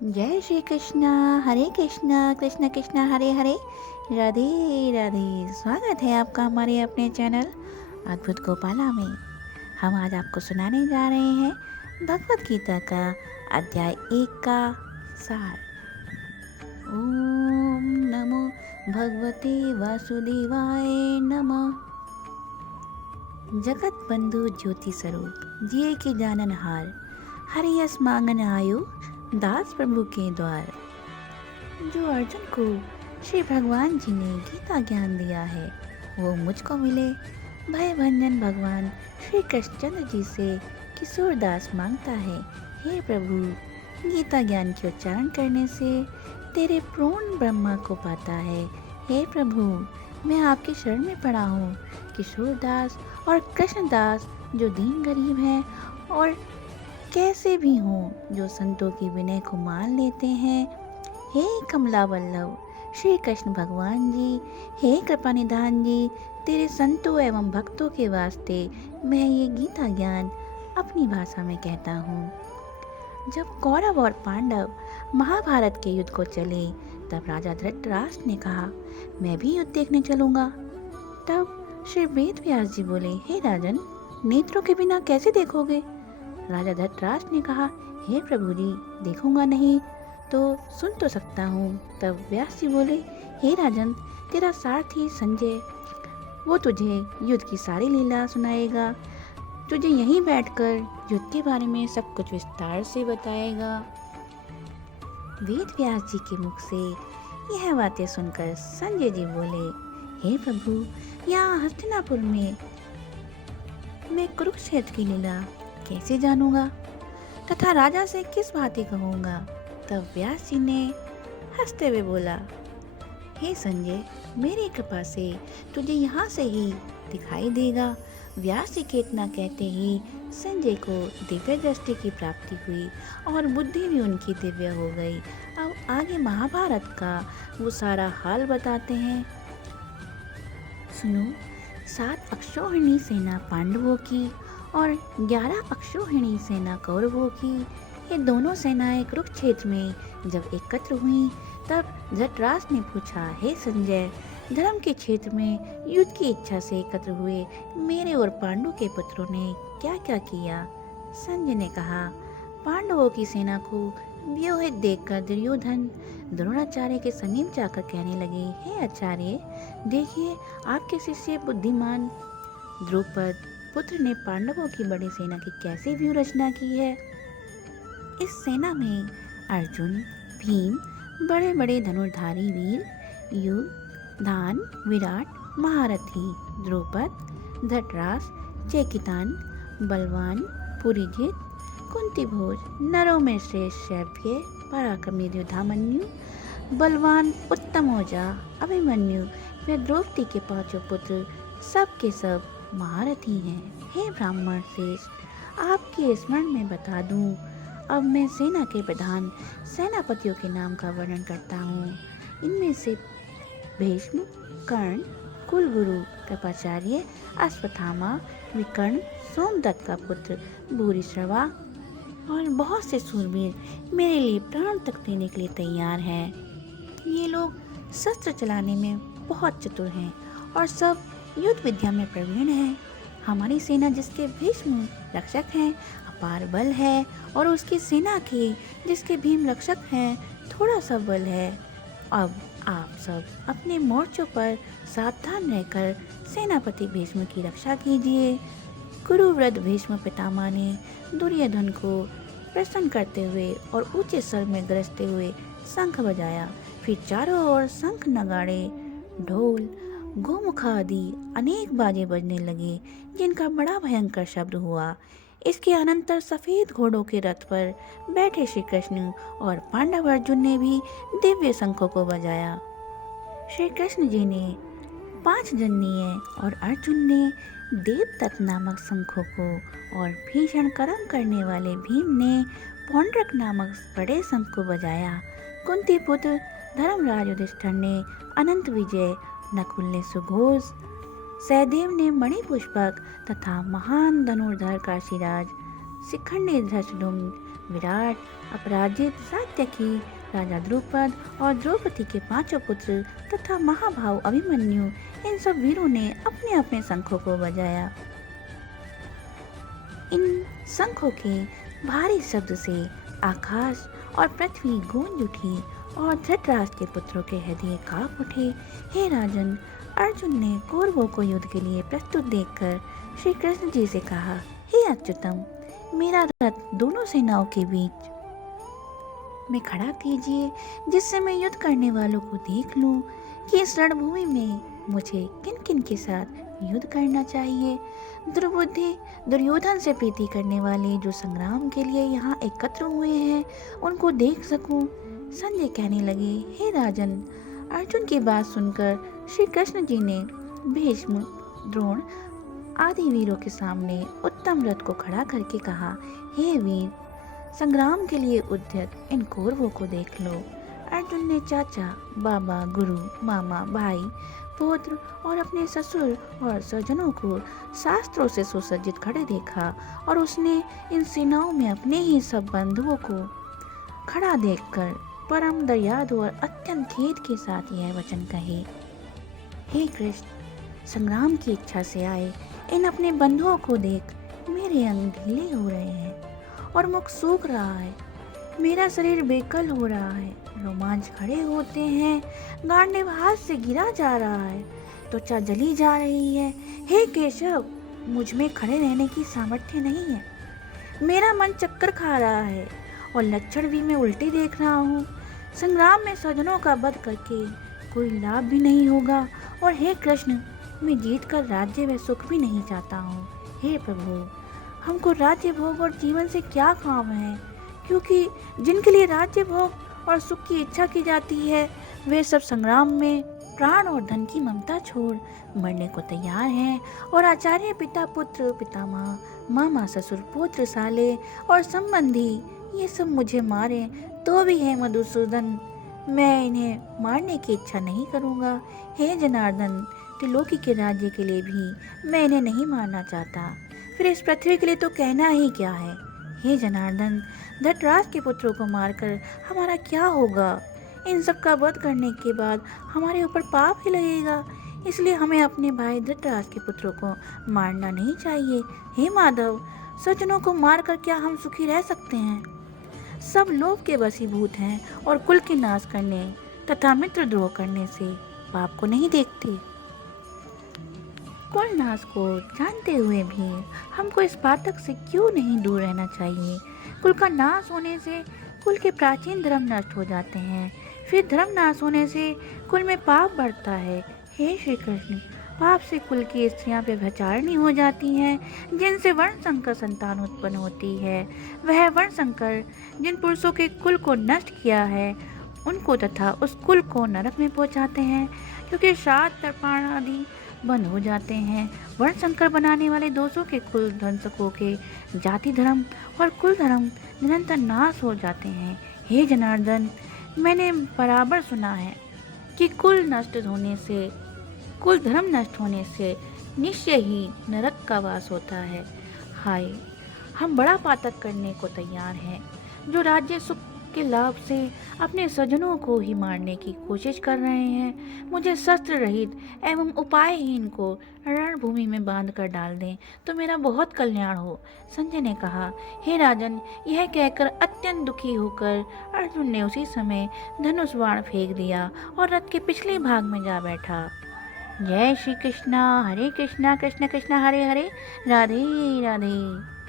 जय श्री कृष्णा। हरे कृष्णा कृष्ण कृष्ण हरे हरे। राधे राधे। स्वागत है आपका हमारे अपने चैनल अद्भुत गोपाला में। हम आज आपको सुनाने जा रहे हैं भगवत गीता का अध्याय 1 का सार। ओम नमो भगवते वासुदेवाय नमः। जगत बंधु ज्योति स्वरूप जिये के जानन हार, हरि यस मांगन आयो दास प्रभु के द्वार। जो अर्जुन को श्री भगवान जी ने गीता ज्ञान दिया है वो मुझको मिले। भय भंजन भगवान श्री कृष्णचंद्र जी से किशोर दास मांगता है, हे प्रभु गीता ज्ञान के उच्चारण करने से तेरे पूर्ण ब्रह्मा को पाता है। हे प्रभु मैं आपकी शरण में पड़ा हूँ। किशोर दास और कृष्णदास जो दीन गरीब हैं और कैसे भी हों, जो संतों की विनय को मान लेते हैं। हे कमला वल्लभ श्री कृष्ण भगवान जी, हे कृपा निधान जी, तेरे संतों एवं भक्तों के वास्ते मैं ये गीता ज्ञान अपनी भाषा में कहता हूँ। जब कौरव और पांडव महाभारत के युद्ध को चले तब राजा धृतराष्ट्र ने कहा, मैं भी युद्ध देखने चलूंगा। तब श्री वेद व्यास जी बोले, हे राजन नेत्रों के बिना कैसे देखोगे। राजा धृतराष्ट्र ने कहा, हे प्रभु जी देखूंगा नहीं तो सुन तो सकता हूँ। तब व्यास जी बोले, हे राजन तेरा सारथी संजय वो तुझे युद्ध की सारी लीला सुनाएगा, तुझे यहीं बैठकर युद्ध के बारे में सब कुछ विस्तार से बताएगा। वेद व्यास जी के मुख से यह बातें सुनकर संजय जी बोले, हे प्रभु यहाँ हस्तिनापुर में मैं कुरुक्षेत्र की लीला कैसे जानूंगा तथा राजा से किस भांति कहूँगा। तब व्यास जी ने हंसते हुए बोला, हे संजय मेरी कृपा से तुझे यहाँ से ही दिखाई देगा। व्यास जी के इतना कहते ही संजय को दिव्य दृष्टि की प्राप्ति हुई और बुद्धि भी उनकी दिव्य हो गई। अब आगे महाभारत का वो सारा हाल बताते हैं। सुनो, 7 अक्षौहिणी सेना पांडवों की और 11 अक्षौहिणी सेना कौरवों की, ये दोनों सेनाएं कुरुक्षेत्र में जब एकत्र हुईं तब धृतराष्ट्र ने पूछा, हे संजय धर्म के क्षेत्र में युद्ध की इच्छा से एकत्र हुए मेरे और पांडु के पुत्रों ने क्या क्या किया। संजय ने कहा, पांडवों की सेना को व्यूहित देखकर दुर्योधन द्रोणाचार्य के समीप जाकर कहने लगे, हे आचार्य देखिए आपके शिष्य बुद्धिमान द्रुपद पुत्र ने पांडवों की बड़ी सेना की कैसी व्यूह रचना की है। इस सेना में अर्जुन भीम बड़े बड़े धनुर्धारी वीर, युग धान विराट महारथी, द्रुपद धृतराष्ट्र चेकितान बलवान पुरीजित कुंती भोज नरों में श्रेष्ठ शैव्य पराक्रमी युधामन्यु बलवान उत्तम ओजा अभिमन्यु व द्रौपदी के 5 पुत्र सब के सब महारथी हैं। हे ब्राह्मण श्रेष्ठ आपके स्मरण में बता दूं, अब मैं सेना के प्रधान सेनापतियों के नाम का वर्णन करता हूँ। इनमें से भीष्म कर्ण कुलगुरु कृपाचार्य अश्वत्थामा विकर्ण सोमदत्त का पुत्र भूरिश्रवा और बहुत से सूरवीर मेरे लिए प्राण तक देने के लिए तैयार हैं। ये लोग शस्त्र चलाने में बहुत चतुर हैं और सब युद्ध विद्या में प्रवीण हैं। हमारी सेना जिसके भीष्म रक्षक हैं अपार बल है और उसकी सेना के जिसके भीम रक्षक हैं थोड़ा सा बल है। अब आप सब अपने मोर्चों पर सावधान रहकर सेनापति भीष्म की रक्षा कीजिए। कुरुवृद्ध भीष्म पितामह ने दुर्योधन को प्रसन्न करते हुए और ऊंचे स्वर में गरजते हुए शंख बजाया। फिर चारों ओर शंख नगाड़े ढोल गोमुखा आदि अनेक बाजे बजने लगे जिनका बड़ा भयंकर शब्द हुआ। इसके अनंतर सफेद घोड़ों के रथ पर बैठे श्री कृष्ण और पांडव अर्जुन ने भी दिव्य शंखों को बजाया। श्री कृष्ण जी ने 5 जन्नीय और अर्जुन ने देवदत्त नामक शंखों को और भीषण कर्म करने वाले भीम ने पौंड्रक नामक बड़े शंख को बजाया। कुंती पुत्र धर्मराज युधिष्ठिर ने अनंत विजय, नकुल ने सुघोष, सहदेव ने मणिपुष्पक तथा महान धनुर्धर काशीराज, शिखंडी धृष्टद्युम्न, विराट, अपराजित, सात्यकी, राजा द्रुपद और द्रौपदी के 5 पुत्र तथा महाभाव अभिमन्यु, इन सब वीरों ने अपने अपने शंखों को बजाया। इन शंखों के भारी शब्द से आकाश और पृथ्वी गूंज उठी और धृतराष्ट्र के पुत्रों के हृदय कांप उठे। हे राजन, अर्जुन ने कौरवों को युद्ध के लिए प्रस्तुत देखकर श्री कृष्ण जी से कहा, हे अच्युतम, मेरा रथ दोनों सेनाओं के बीच में खड़ा कीजिए, जिससे मैं युद्ध करने वालों को देख लूं कि इस रणभूमि में मुझे किन किन के साथ युद्ध करना चाहिए। दुर्बुद्धि दुर्योधन से प्रीति करने वाले जो संग्राम के लिए यहाँ एकत्र हुए हैं, उनको देख सकूं। संजय कहने लगे, हे राजन, अर्जुन की बात सुनकर श्री कृष्ण जी ने भीष्म, द्रोण आदि वीरों के सामने उत्तम रथ को खड़ा करके कहा, हे वीर, संग्राम के लिए उद्यत इन कौरवों को देख लो। अर्जुन ने चाचा, बाबा, गुरु, मामा, भाई, पुत्र और अपने ससुर और स्वजनों को शास्त्रों से सुसज्जित खड़े देखा और उसने इन सेनाओं में अपने ही सब बंधुओं को खड़ा देखकर परम दयालु और अत्यंत खेद के साथ यह वचन कहे, हे कृष्ण, संग्राम की इच्छा से आए इन अपने बंधुओं को देख मेरे अंग ढीले हो रहे हैं और मुख सूख रहा है, मेरा शरीर बेकल हो रहा है, रोमांच खड़े होते हैं, गांडीव हाथ से गिरा जा रहा है, त्वचा जली जा रही है। हे केशव, मुझ में खड़े रहने की सामर्थ्य नहीं है, मेरा मन चक्कर खा रहा है और लक्षण भी मैं उल्टी देख रहा हूँ। संग्राम में स्वजनों का वध करके कोई लाभ भी नहीं होगा और हे कृष्ण, मैं जीत कर राज्य व सुख भी नहीं चाहता हूँ। हे प्रभु, हमको राज्य भोग और जीवन से क्या काम है, क्योंकि जिनके लिए राज्य भोग और सुख की इच्छा की जाती है, वे सब संग्राम में प्राण और धन की ममता छोड़ मरने को तैयार हैं। और आचार्य, पिता, पुत्र, पितामह, मामा, ससुर, पुत्र, साले और संबंधी, ये सब मुझे मारे तो भी है मधुसूदन, मैं इन्हें मारने की इच्छा नहीं करूँगा। हे जनार्दन, त्रिलोकी के राज्य के लिए भी मैं इन्हें नहीं मारना चाहता, फिर इस पृथ्वी के लिए तो कहना ही क्या है। हे जनार्दन, धृतराष्ट्र के पुत्रों को मारकर हमारा क्या होगा? इन सब का वध करने के बाद हमारे ऊपर पाप ही लगेगा, इसलिए हमें अपने भाई धृतराष्ट्र के पुत्रों को मारना नहीं चाहिए। हे माधव, स्वजनों को मारकर क्या हम सुखी रह सकते हैं? सब लोभ के वशीभूत हैं और कुल के नाश करने तथा मित्रद्रोह करने से पाप को नहीं देखते। कुल नाश को जानते हुए भी हमको इस पातक से क्यों नहीं दूर रहना चाहिए? कुल का नाश होने से कुल के प्राचीन धर्म नष्ट हो जाते हैं, फिर धर्म नाश होने से कुल में पाप बढ़ता है। हे श्री कृष्ण, पाप से कुल की स्त्रियां व्यभिचारिणी हो जाती हैं, जिनसे वर्ण संकर संतान उत्पन्न होती है। वह वर्ण संकर जिन पुरुषों के कुल को नष्ट किया है, उनको तथा उस कुल को नरक में पहुंचाते हैं, क्योंकि श्राद्ध, तर्पण आदि बंद हो जाते हैं। वर्ण संकर बनाने वाले दोषों के कुल ध्वंसकों के जाति धर्म और कुल धर्म निरंतर नाश हो जाते हैं। हे जनार्दन, मैंने बराबर सुना है कि कुल धर्म नष्ट होने से निश्चय ही नरक का वास होता है। हाय, हम बड़ा पातक करने को तैयार हैं, जो राज्य सुख के लाभ से अपने स्वजनों को ही मारने की कोशिश कर रहे हैं। मुझे शस्त्र रहित एवं उपायहीन को रणभूमि में बांध कर डाल दें तो मेरा बहुत कल्याण हो। संजय ने कहा, हे राजन, यह कहकर अत्यंत दुखी होकर अर्जुन ने उसी समय धनुष बाण फेंक दिया और रथ के पिछले भाग में जा बैठा। जय श्री कृष्णा, हरे कृष्णा, कृष्ण कृष्ण हरे हरे, राधे राधे।